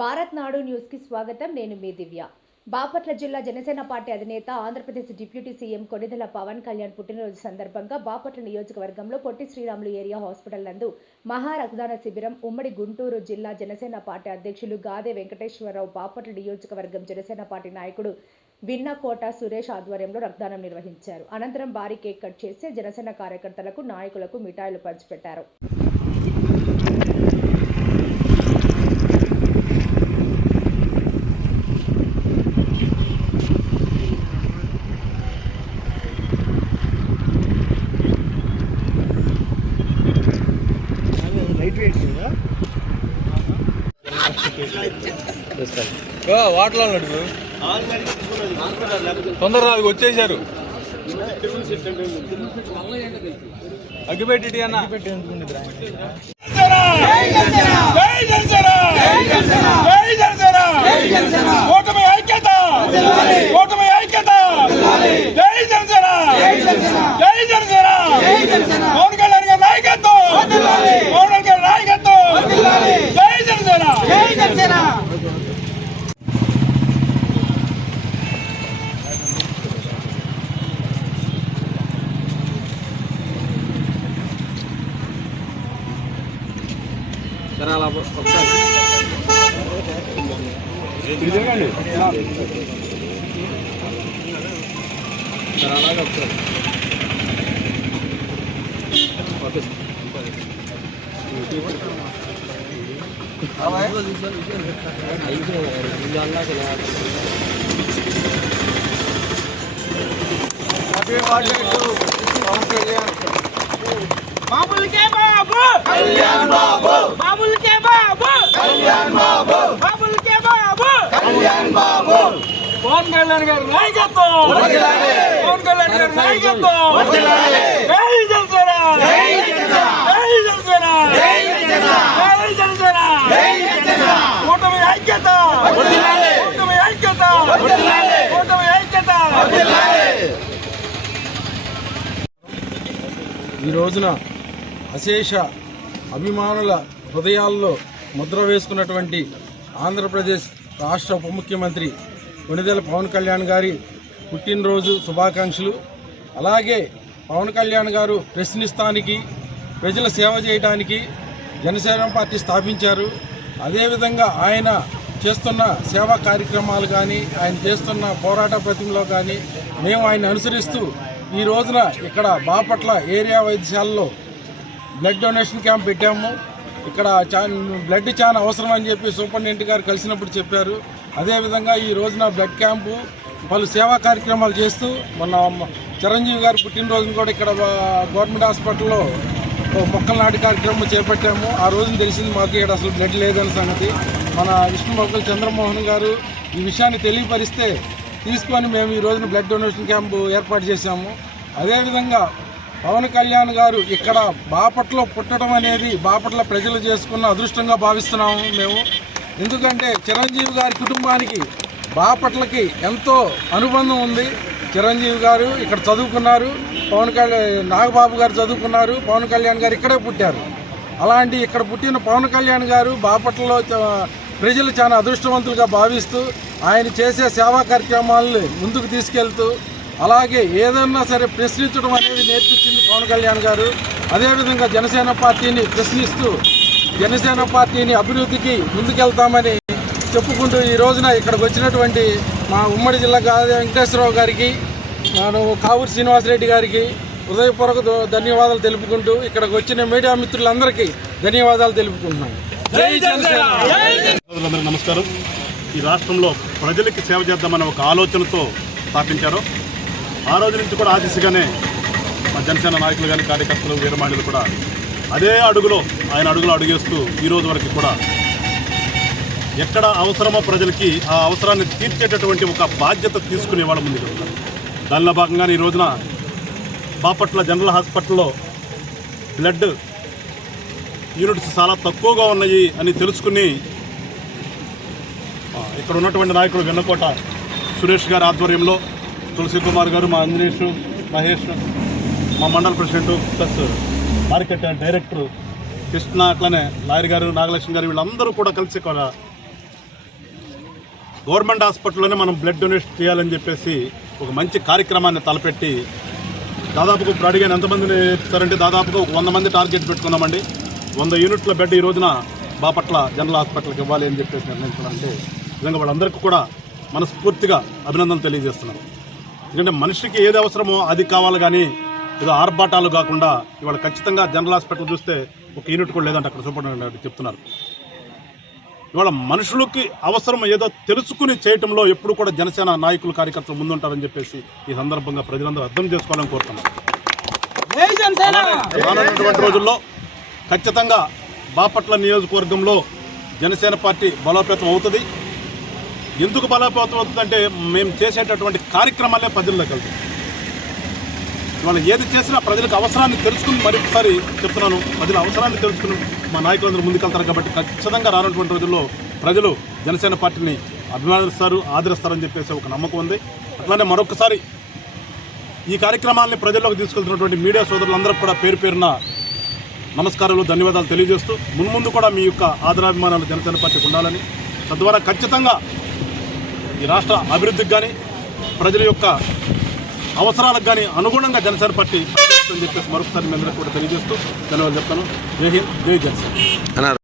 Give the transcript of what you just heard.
భారత్ నాడు న్యూస్కి స్వాగతం. నేను మీ దివ్య. బాపట్ల జిల్లా జనసేన పార్టీ అధినేత ఆంధ్రప్రదేశ్ డిప్యూటీ సీఎం కొనిదెల పవన్ కళ్యాణ్ పుట్టినరోజు సందర్భంగా బాపట్ల నియోజకవర్గంలో పొట్టి శ్రీరాములు ఏరియా హాస్పిటల్ నందు మహారక్తదాన శిబిరం ఉమ్మడి గుంటూరు జిల్లా జనసేన పార్టీ అధ్యక్షులు గాదే వెంకటేశ్వరరావు బాపట్ల నియోజకవర్గం జనసేన పార్టీ నాయకుడు విన్నకోట సురేష్ ఆధ్వర్యంలో రక్తదానం నిర్వహించారు. అనంతరం భారీ కేక్ కట్ చేసి జనసేన కార్యకర్తలకు నాయకులకు మిఠాయిలు పంచిపెట్టారు. అడుగు తొందర అది వచ్చేసారు. అగ్గిపెట్టి అన్న. ఓటమి ఐక్యత. ఓటమి ఐక్యత. జై జనసేన. జై జనసేన. పవన్ కళ్యాణ్ గారి నాయకత్వం. పవన్ కళ్యాణ్ గారి నాయకత్వం. జై జనసేన. బాబులకే బాబు! కళ్యాణ్ బాబు! బాబులకే బాబు కళ్యాణ్ బాబు బాబులకే బాబు కళ్యాణ్ బాబు పవన్ కళ్యాణ్ గారి నాయకత్వం! పవన్ కళ్యాణ్ గారి నాయకత్వం! జై జనసేన! జై జనసేన! జై జనసేన! జై జనసేన! కూటమి ఐక్యత! కూటమి ఐక్యత! కూటమి ఐక్యత! ఈ రోజున అశేష అభిమానుల హృదయాల్లో ముద్ర వేసుకున్నటువంటి ఆంధ్రప్రదేశ్ రాష్ట్ర ఉప ముఖ్యమంత్రి కొణిదెల పవన్ కళ్యాణ్ గారి పుట్టినరోజు శుభాకాంక్షలు. అలాగే పవన్ కళ్యాణ్ గారు ప్రశ్నిస్తానికి ప్రజల సేవ చేయడానికి జనసేన పార్టీ స్థాపించారు. అదేవిధంగా ఆయన చేస్తున్న సేవా కార్యక్రమాలు కానీ ఆయన చేస్తున్న పోరాట ప్రతిమలో కానీ మేము ఆయన అనుసరిస్తూ ఈ రోజున ఇక్కడ బాపట్ల ఏరియా వైద్యశాలలో బ్లడ్ డొనేషన్ క్యాంప్ పెట్టాము. ఇక్కడ చా బ్లడ్ చాలా అవసరం అని చెప్పి సూపరింటెండెంట్ గారు కలిసినప్పుడు చెప్పారు. అదేవిధంగా ఈ రోజున బ్లడ్ క్యాంపు పలు సేవా కార్యక్రమాలు చేస్తూ మొన్న చిరంజీవి గారు పుట్టినరోజున కూడా ఇక్కడ గవర్నమెంట్ హాస్పిటల్లో మొక్కల నాటి కార్యక్రమం చేపట్టాము. ఆ రోజున తెలిసింది మాకు ఇక్కడ అసలు బ్లడ్ లేదని సంగతి. మన విష్ణు మొక్కలు చంద్రమోహన్ గారు ఈ విషయాన్ని తెలియపరిస్తే తీసుకొని మేము ఈ రోజున బ్లడ్ డొనేషన్ క్యాంపు ఏర్పాటు చేశాము. అదేవిధంగా పవన్ కళ్యాణ్ గారు ఇక్కడ బాపట్లో పుట్టడం అనేది బాపట్ల ప్రజలు చేసుకున్న అదృష్టంగా భావిస్తున్నాము మేము. ఎందుకంటే చిరంజీవి గారి కుటుంబానికి బాపట్లకి ఎంతో అనుబంధం ఉంది. చిరంజీవి గారు ఇక్కడ చదువుకున్నారు పవన్ కళ్యాణ్ నాగబాబు గారు చదువుకున్నారు పవన్ కళ్యాణ్ గారు ఇక్కడే పుట్టారు. అలాంటి ఇక్కడ పుట్టిన పవన్ కళ్యాణ్ గారు బాపట్లలో ప్రజలు చాలా అదృష్టవంతులుగా భావిస్తూ ఆయన చేసే సేవా కార్యక్రమాలను ముందుకు తీసుకెళ్తూ అలాగే ఏదన్నా సరే ప్రశ్నించడం అనేది నేర్పించింది పవన్ కళ్యాణ్ గారు. అదేవిధంగా జనసేన పార్టీని ప్రశ్నిస్తూ జనసేన పార్టీని అభివృద్ధికి ముందుకెళ్తామని చెప్పుకుంటూ ఈ రోజున ఇక్కడికి వచ్చినటువంటి మా ఉమ్మడి జిల్లా గాది వెంకటేశ్వరరావు గారికి నేను కావూరు శ్రీనివాసరెడ్డి గారికి హృదయపూర్వక ధన్యవాదాలు తెలుపుకుంటూ ఇక్కడికి వచ్చిన మీడియా మిత్రులందరికీ ధన్యవాదాలు తెలుపుకుంటున్నాను. జై జనసేన! సోదరులందరికీ నమస్కారం. ఈ రాష్ట్రంలో ప్రజలకి సేవ చేద్దామన్న ఒక ఆలోచనతో స్థాపించారు ఆ రోజు నుంచి కూడా ఆ దిశగానే మా జనసేన నాయకులు కానీ కార్యకర్తలు వీరమాణులు కూడా అదే అడుగులో ఆయన అడుగులో అడుగేస్తూ ఈ రోజు వరకు కూడా ఎక్కడ అవసరమో ప్రజలకి ఆ అవసరాన్ని తీర్చేటటువంటి ఒక బాధ్యత తీసుకునే వాళ్ళ ముందు చెప్తారు దానిలో భాగంగానే ఈ రోజున బాపట్ల జనరల్ హాస్పిటల్లో బ్లడ్ యూనిట్స్ చాలా తక్కువగా ఉన్నాయి అని తెలుసుకుని ఇక్కడ ఉన్నటువంటి నాయకుడు వెన్నకోట సురేష్ గారి ఆధ్వర్యంలో తులసి కుమార్ గారు మా అంజనీష్ మహేష్ మా మండల president plus market director Krishna అట్లనే లాయర్ గారు నాగలక్ష్మి గారు వీళ్ళందరూ కూడా కలిసి కూడా గవర్నమెంట్ హాస్పిటల్లోనే మనం బ్లడ్ డొనేషన్ చేయాలని చెప్పేసి ఒక మంచి కార్యక్రమాన్ని తలపెట్టి దాదాపుగా ఇప్పుడు అడిగాను ఎంతమందిని ఇస్తారంటే దాదాపుగా ఒక వంద మంది టార్గెట్ పెట్టుకున్నామండి. వంద యూనిట్ల బెడ్ ఈ రోజున బాపట్ల జనరల్ హాస్పిటల్కి ఇవ్వాలి అని చెప్పేసి నిర్ణయించాలంటే నిజంగా వాళ్ళందరికీ కూడా మనస్ఫూర్తిగా అభినందనలు తెలియజేస్తున్నాను ఎందుకంటే మనిషికి ఏది అవసరమో అది కావాలి కానీ ఏదో ఆర్భాటాలు కాకుండా ఇవాళ ఖచ్చితంగా జనరల్ హాస్పిటల్ చూస్తే ఒక యూనిట్ కూడా లేదంటే అక్కడ సూపరింటెండెంట్ చెప్తున్నారు. ఇవాళ మనుషులకి అవసరం ఏదో తెలుసుకుని చేయటంలో ఎప్పుడు కూడా జనసేన నాయకులు కార్యకర్తలు ముందుంటారని చెప్పేసి ఈ సందర్భంగా ప్రజలందరూ అర్థం చేసుకోవాలని కోరుతున్నాను రానున్నటువంటి రోజుల్లో ఖచ్చితంగా బాపట్ల నియోజకవర్గంలో జనసేన పార్టీ బలోపేతం అవుతుంది. ఎందుకు బలోపేతం అవుతుందంటే మేము చేసేటటువంటి కార్యక్రమాలే ప్రజల్లోకి వెళ్తాం మనం ఏది చేసినా ప్రజలకు అవసరాన్ని తెలుసుకుని మరొకసారి చెప్తున్నాను. ప్రజల అవసరాన్ని తెలుసుకుని మా నాయకులందరూ ముందుకెళ్తారు కాబట్టి ఖచ్చితంగా రానటువంటి రోజుల్లో ప్రజలు జనసేన పార్టీని అభిమానిస్తారు ఆదరిస్తారని చెప్పేసి ఒక నమ్మకం ఉంది. అట్లానే మరొకసారి ఈ కార్యక్రమాన్ని ప్రజల్లోకి తీసుకెళ్తున్నటువంటి మీడియా సోదరులందరూ కూడా పేరు పేరున నమస్కారాలు ధన్యవాదాలు తెలియజేస్తూ మున్ముందు కూడా మీ యొక్క ఆదరాభిమానాలు జనసేన పార్టీకి ఉండాలని. తద్వారా ఖచ్చితంగా ఈ రాష్ట్ర అభివృద్ధికి కానీ ప్రజల యొక్క అవసరాలకు కానీ అనుగుణంగా జనసేన పార్టీ పనిచేస్తుందని చెప్పేసి మరొకసారి మీ అందరికీ కూడా తెలియజేస్తూ ధన్యవాదాలు చెప్తాను. జై హింద్ జై జనసేన.